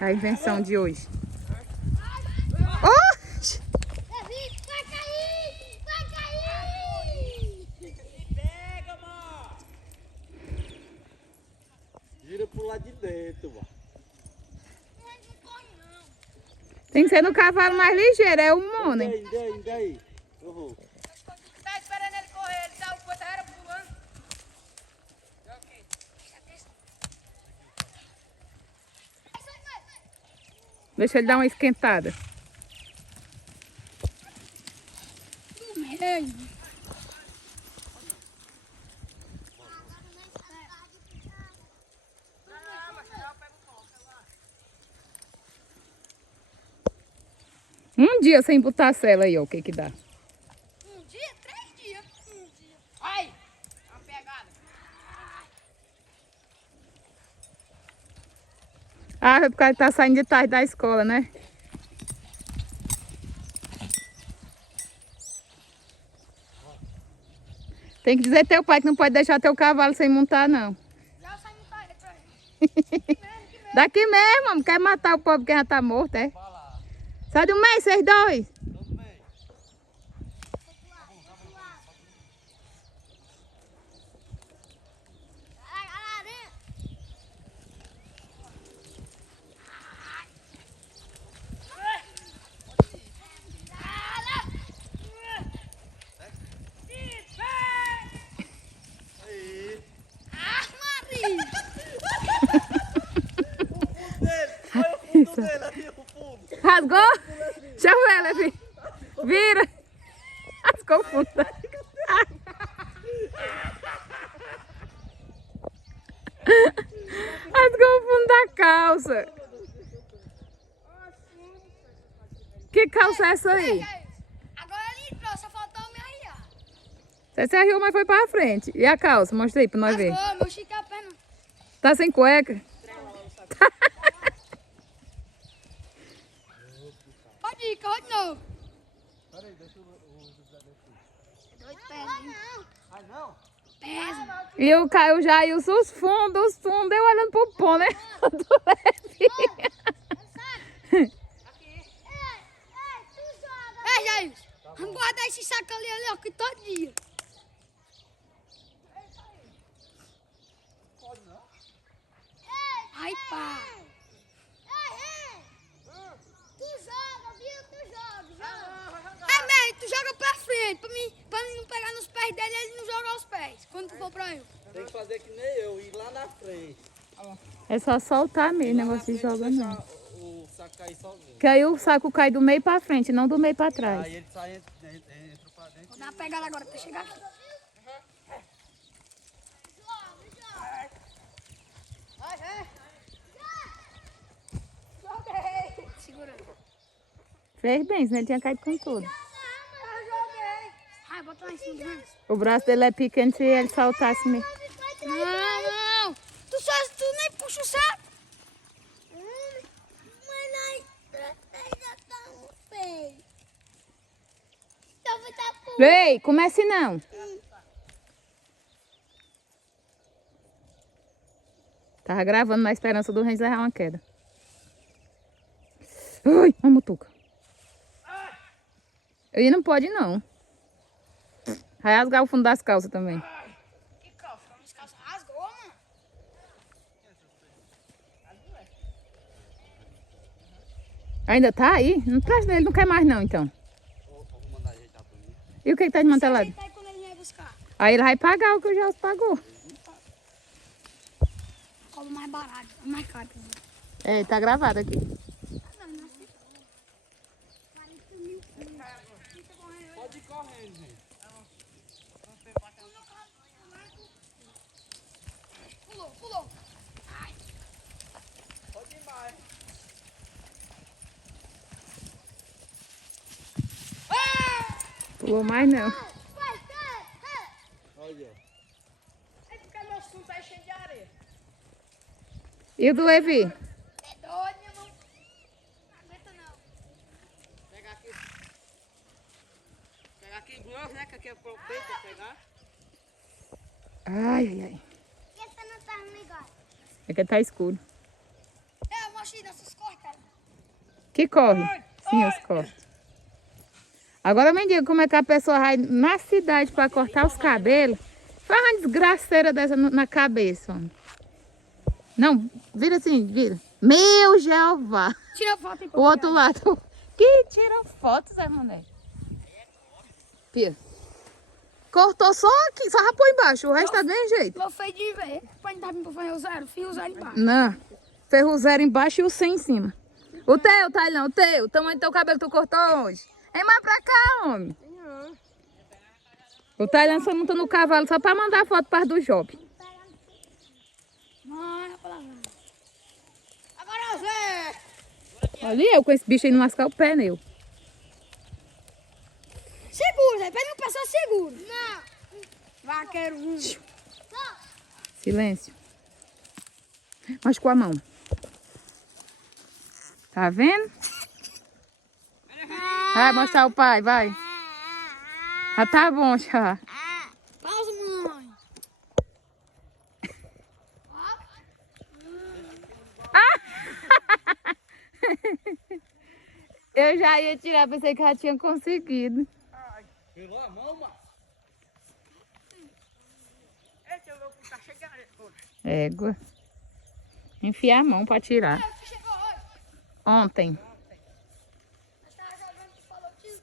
A invenção de hoje. Oxi! Vai cair! Vai cair! Me pega, mano! Gira pro lado de dentro, mano. Tem que ser no cavalo mais ligeiro, é o Money. Daí. Uhum. Tá esperando ele correr, ele tá, o coisa era pulando. Deixa ele dar uma esquentada. Um dia sem botar sela aí, ó, o que que dá. Um dia, 3 dias. Um dia. Ai! Uma pegada. Ah, é porque ele tá saindo de tarde da escola, né? Tem que dizer teu pai que não pode deixar teu cavalo sem montar, não. Já sai montar ele pra ele. Daqui mesmo, homem, quer matar o pobre que já tá morto, é? Sai do meio, vocês dois. Rasgou? Deixa eu ver, Levi. Vira. Rasgou o fundo. Rasgou o fundo da calça. Que calça é essa aí? Agora ele entrou, só faltou me arriar. Você se arriou, mas foi pra frente. E a calça? Mostra aí pra nós ver. Rasgou, meu chique a perna. Tá sem cueca? Pode ir, corre de novo. Peraí, deixa o José descer. Dois pés. Ai, não? Pesa. E o Caio já e os fundos, eu olhando pro pão, né? Do Levi. É, Jair. Vamos guardar esse saco ali, ó, que todo dia. Pode não. Ai, pá. Tu joga, viu? Tu joga. É mesmo, tu joga pra frente, pra mim não pegar nos pés dele, ele não joga aos pés, quando tu for pra eu. Tem que fazer que nem eu, ir lá na frente. É só soltar mesmo, Lá na negócio de frente, joga deixar não. o saco cair sozinho. Que aí o saco cai do meio pra frente, não do meio pra trás. Aí ele sai, entra pra dentro. Vou dar uma pegada agora pra chegar aqui. Segura. Fez bem, senão ele tinha caído com tudo. Ai, bota lá em cima do menos. O braço dele é pequeno, se ele saltasse mesmo. Não. Tu nem puxa o saco. Mas nós já estamos feios. Então vai dar por... Ei, comece não. Tava gravando na esperança do Renzo errar uma queda. Ai, uma mutuca. Aí não pode não. Vai rasgar o fundo das calças também. Que calça? As calças rasgou, mano. Ainda tá aí? Não traz dele, não quer mais não, então. Vou mandar ajeitar pra mim. E o que que tá desmantelado? Ajeita aí quando ele vier buscar. Aí ele vai pagar o que o Gelson pagou. Cobra mais barato, mais caro. É, tá gravado aqui. Pode ir correndo, gente. Pulou. Pode ir mais. Pulou mais não. Olha. É porque meu fundo tá cheio de areia. E o do Levi? É doido, minha mão. Não aguenta não. Pegar aqui. Pegar aqui grosso, né? Que aqui é pro peito pra pegar. Ai, ai, ai. Essa não tá no negócio. É que tá escuro. É, eu mostrei dessas cortes. Que corre? Sim, os cortes. Agora me diga como é que a pessoa vai na cidade para cortar os cabelos. Faz uma desgraceira dessa na cabeça, homem. Não, vira assim, vira. Meu Jeová. Tira a foto aí. O outro lado. Que tira foto, Zé Mané. Pia. Cortou só aqui, só rapou embaixo. O resto tá do mesmo jeito. Meu feio de ver. Pai, não dá pra fazer o zero. Fio zero embaixo. Não. Ferro zero embaixo e o 100 em cima. O teu, Tailão, o teu. O tamanho do teu cabelo que tu cortou hoje. Vem mais pra cá, homem. O Tailão só montou no cavalo só pra mandar foto para do job. Mãe, agora Zé. Olha eu com esse bicho aí não lascar o pé, meu. Segura, Zé. Pega o pé só segura. Não. Vaqueiro. Silêncio. Mas com a mão. Tá vendo? Vai mostrar o pai, vai. Já tá bom, já. Pausa, mãe. Eu já ia tirar, pensei que já tinha conseguido. Virou a mão, mano. Eita, eu vou puxar chegando. Égua. Enfiar a mão pra tirar. Você chegou hoje? Ontem. Nós tava jogando e falou tio.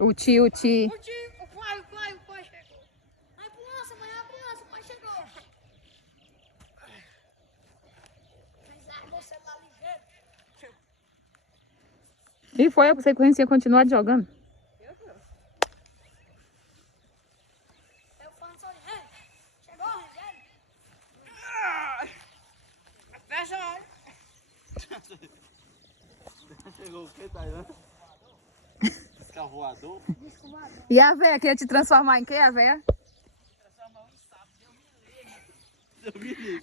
O tio. O pai chegou. A ambulância, mãe, a ambulância, o pai chegou. Mas a moça tá ligeira. E foi, eu pensei que o Renzo ia continuar jogando. Eu falando só de chegou, Rogério? Fecha aí. Chegou o que, Tailã? Escavoador. E a véia queria te transformar em quê, a véia?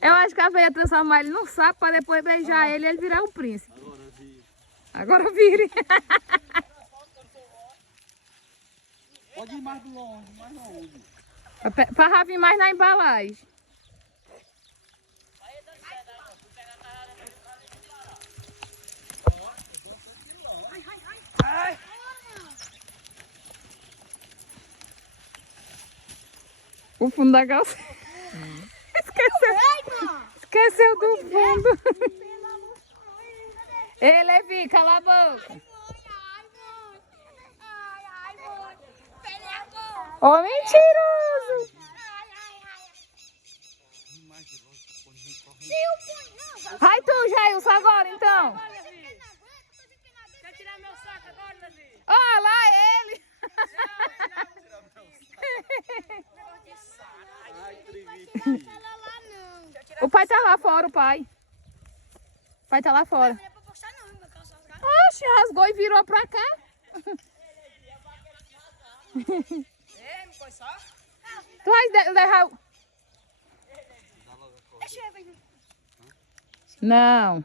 Eu acho que a véia ia transformar ele num sapo pra depois beijar ele e ele virar um príncipe. Agora vire. Pode ir mais longe, mais longe. Pra vir mais na embalagem. O fundo da calça. Esqueceu do fundo. Ei, Levi, cala a boca. Ô, mentiroso. Vai tu, Jailson, agora então. Quer tirar meu saco agora, Levi? Ó, lá ele. O pai tá lá fora, o pai. O pai tá lá fora. Não é pra postar não, meu calço rasgado. Oxe, rasgou e virou pra cá. Não foi só? Tu vai deixar... Deixa eu ver. Não,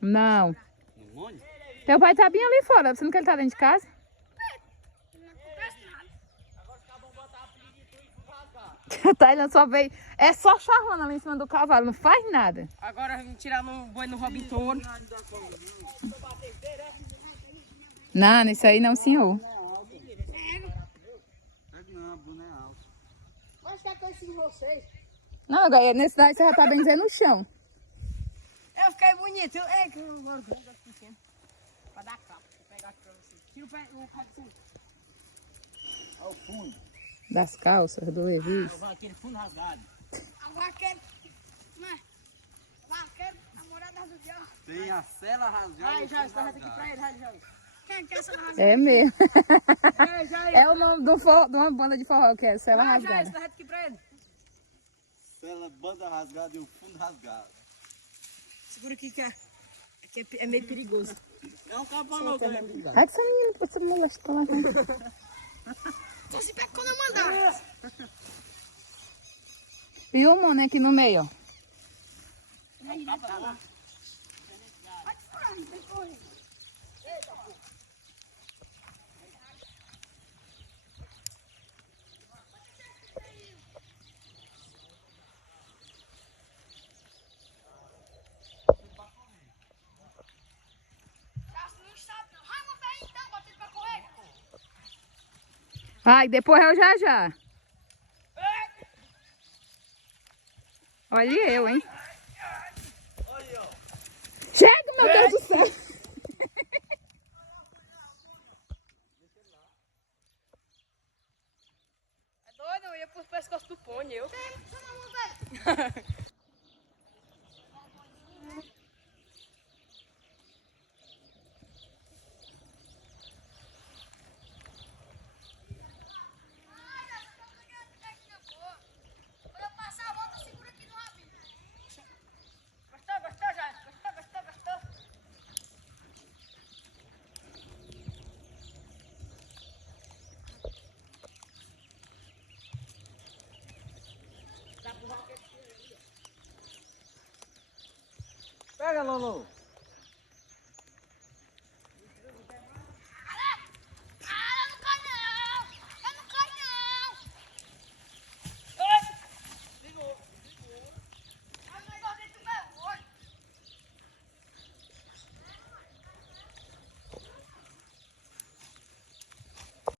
não. No monte? Teu pai tá bem ali fora, você não quer ele tá dentro de casa? Não acontece nada. A Tailândia só veio... É só charrando ali em cima do cavalo, não faz nada. Agora vamos tirar no boi no Robin Touro. Não, isso aí não, senhor. Não, a Bruna é alta. Acho que é coisa de vocês. Não, agora nesse daí você já tá bem dizendo no chão. Eu fiquei bonito. É que eu agora vou dar pequeno. Pra dar capa. Vou pegar aqui pra você. Tira o pé do fundo. Olha o fundo. Das calças, do Levi. Aquele fundo rasgado. A vaqueira. Né? Vaqueira, namorada do diabo. Tem a cela rasgada. Ai, já, está aqui pra ele, já. Quem quer essa rasgada? É mesmo. Ai, já, É o nome de uma banda de forró que é Cela já, Rasgada. está aqui pra ele. Cela, banda rasgada e o fundo rasgado. Segura aqui que é meio perigoso. É um cabo não, tá? Ai, que essa menina, essa moleque tá lá. Só se pega quando eu mandar. E o mano aqui no meio, ó. Aí, tá lá. Vai fora, não tem correr. Ai, depois eu já. Olha eu, hein? Chega, meu Deus do céu! É doido? Eu ia pro pescoço do pônei, eu. Quando eu passar a volta, segura aqui no rabinho. Gostou, já? Gostou? Pega, Lolo.